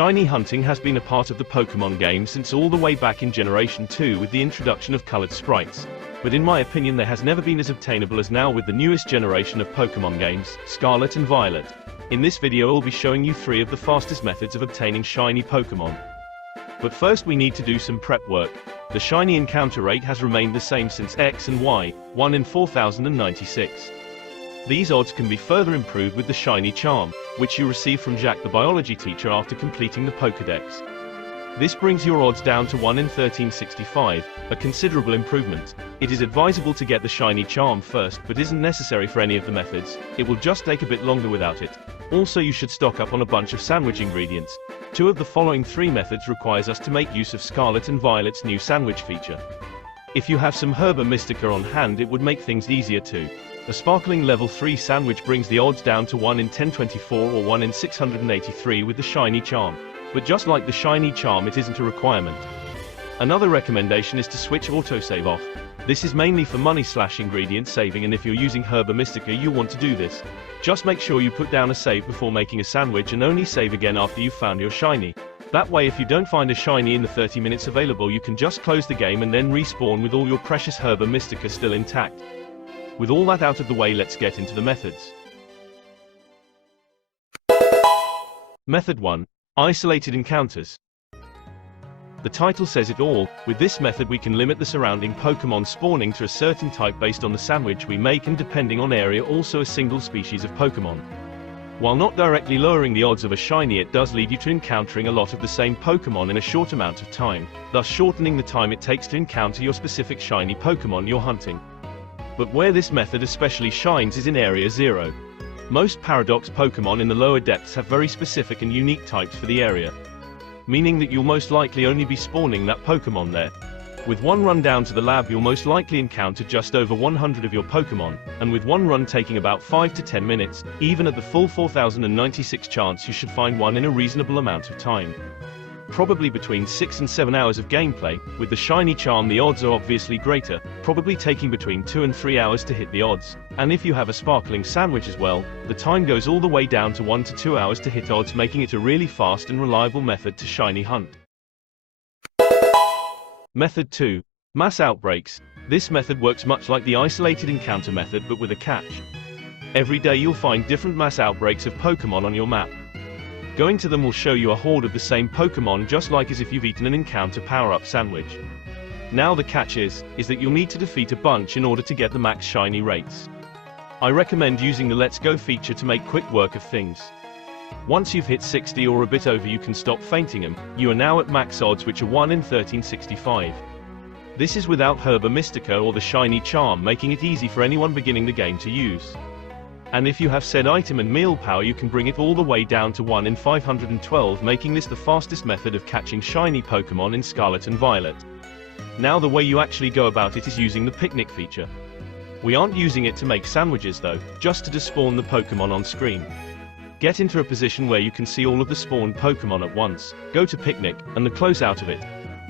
Shiny hunting has been a part of the Pokemon game since all the way back in Generation 2 with the introduction of colored sprites. But in my opinion there has never been as obtainable as now with the newest generation of Pokemon games, Scarlet and Violet. In this video I'll be showing you 3 of the fastest methods of obtaining shiny Pokemon. But first we need to do some prep work. The shiny encounter rate has remained the same since X and Y, 1 in 4096. These odds can be further improved with the shiny charm, which you receive from Jack the biology teacher after completing the Pokédex. This brings your odds down to 1 in 1365, a considerable improvement. It is advisable to get the shiny charm first but isn't necessary for any of the methods, it will just take a bit longer without it. Also you should stock up on a bunch of sandwich ingredients. 2 of the following 3 methods requires us to make use of Scarlet and Violet's new sandwich feature. If you have some Herba Mystica on hand it would make things easier too. A sparkling level 3 sandwich brings the odds down to 1 in 1024 or 1 in 683 with the shiny charm. But just like the shiny charm it isn't a requirement. Another recommendation is to switch autosave off. This is mainly for money/ingredient saving, and if you're using Herba Mystica you want to do this. Just make sure you put down a save before making a sandwich and only save again after you've found your shiny. That way if you don't find a shiny in the 30 minutes available you can just close the game and then respawn with all your precious Herba Mystica still intact. With all that out of the way, let's get into the methods. Method 1. Isolated encounters. The title says it all. With this method we can limit the surrounding Pokemon spawning to a certain type based on the sandwich we make, and depending on area also a single species of Pokemon. While not directly lowering the odds of a shiny, it does lead you to encountering a lot of the same Pokemon in a short amount of time, thus shortening the time it takes to encounter your specific shiny Pokemon you're hunting. But where this method especially shines is in Area 0. Most Paradox Pokemon in the lower depths have very specific and unique types for the area, meaning that you'll most likely only be spawning that Pokemon there. With one run down to the lab you'll most likely encounter just over 100 of your Pokemon, and with one run taking about 5 to 10 minutes, even at the full 4096 chance you should find one in a reasonable amount of time. Probably between 6 and 7 hours of gameplay. With the shiny charm the odds are obviously greater, probably taking between 2 and 3 hours to hit the odds, and if you have a sparkling sandwich as well, the time goes all the way down to 1 to 2 hours to hit odds, making it a really fast and reliable method to shiny hunt. Method 2. Mass outbreaks. This method works much like the isolated encounter method but with a catch. Every day you'll find different mass outbreaks of Pokemon on your map. Going to them will show you a horde of the same Pokemon, just like as if you've eaten an encounter power-up sandwich. Now the catch is that you'll need to defeat a bunch in order to get the max shiny rates. I recommend using the Let's Go feature to make quick work of things. Once you've hit 60 or a bit over you can stop fainting them. You are now at max odds, which are 1 in 1365. This is without Herba Mystica or the shiny charm, making it easy for anyone beginning the game to use. And if you have said item and meal power you can bring it all the way down to 1 in 512, making this the fastest method of catching shiny Pokemon in Scarlet and Violet. Now the way you actually go about it is using the picnic feature. We aren't using it to make sandwiches though, just to despawn the Pokemon on screen. Get into a position where you can see all of the spawned Pokemon at once, go to picnic, and the close out of it.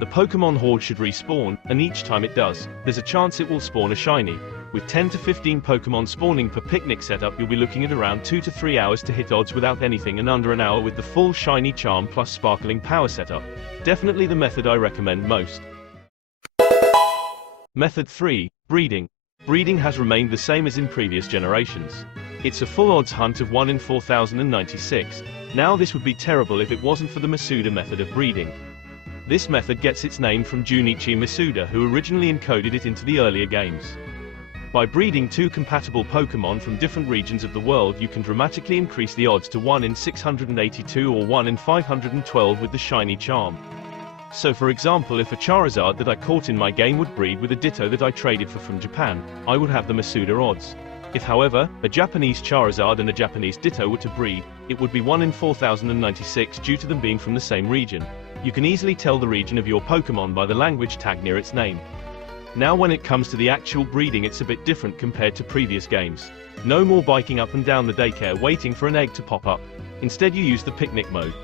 The Pokemon horde should respawn, and each time it does, there's a chance it will spawn a shiny. With 10 to 15 Pokemon spawning per picnic setup you'll be looking at around 2 to 3 hours to hit odds without anything, and under an hour with the full shiny charm plus sparkling power setup. Definitely the method I recommend most. Method 3. Breeding. Breeding has remained the same as in previous generations. It's a full odds hunt of 1 in 4096. Now this would be terrible if it wasn't for the Masuda method of breeding. This method gets its name from Junichi Masuda, who originally encoded it into the earlier games. By breeding 2 compatible Pokemon from different regions of the world you can dramatically increase the odds to 1 in 682 or 1 in 512 with the shiny charm. So for example, if a Charizard that I caught in my game would breed with a Ditto that I traded for from Japan, I would have the Masuda odds. If however, a Japanese Charizard and a Japanese Ditto were to breed, it would be 1 in 4096 due to them being from the same region. You can easily tell the region of your Pokemon by the language tag near its name. Now when it comes to the actual breeding it's a bit different compared to previous games. No more biking up and down the daycare waiting for an egg to pop up. Instead you use the picnic mode.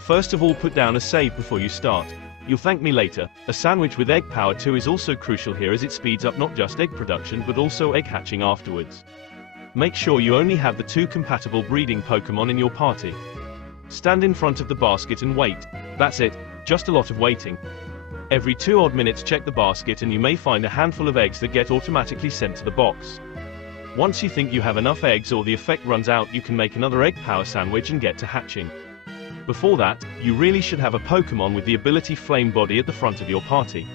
First of all put down a save before you start. You'll thank me later. A sandwich with egg power too is also crucial here, as it speeds up not just egg production but also egg hatching afterwards. Make sure you only have the 2 compatible breeding Pokemon in your party. Stand in front of the basket and wait. That's it, just a lot of waiting. Every 2 odd minutes check the basket and you may find a handful of eggs that get automatically sent to the box. Once you think you have enough eggs or the effect runs out, you can make another egg power sandwich and get to hatching. Before that, you really should have a Pokemon with the ability Flame Body at the front of your party.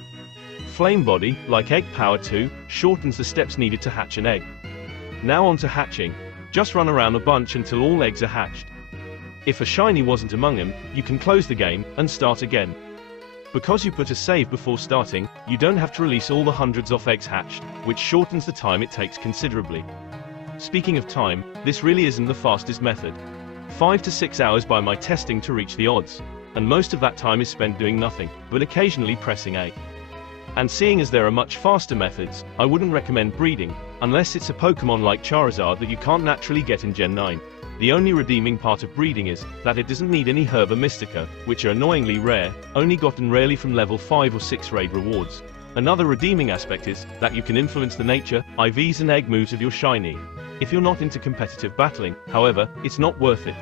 Flame Body, like Egg Power 2, shortens the steps needed to hatch an egg. Now on to hatching. Just run around a bunch until all eggs are hatched. If a shiny wasn't among them, you can close the game and start again. Because you put a save before starting, you don't have to release all the hundreds of eggs hatched, which shortens the time it takes considerably. Speaking of time, this really isn't the fastest method. 5 to 6 hours by my testing to reach the odds, and most of that time is spent doing nothing, but occasionally pressing A. And seeing as there are much faster methods, I wouldn't recommend breeding, unless it's a Pokemon like Charizard that you can't naturally get in Gen 9. The only redeeming part of breeding is that it doesn't need any Herba Mystica, which are annoyingly rare, only gotten rarely from level 5 or 6 raid rewards. Another redeeming aspect is that you can influence the nature, IVs and egg moves of your shiny. If you're not into competitive battling, however, it's not worth it.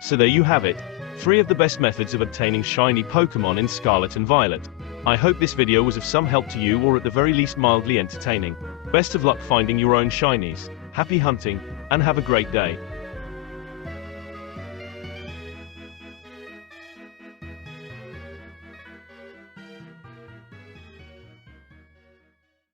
So there you have it, 3 of the best methods of obtaining shiny Pokemon in Scarlet and Violet. I hope this video was of some help to you, or at the very least mildly entertaining. Best of luck finding your own shinies, happy hunting, and have a great day.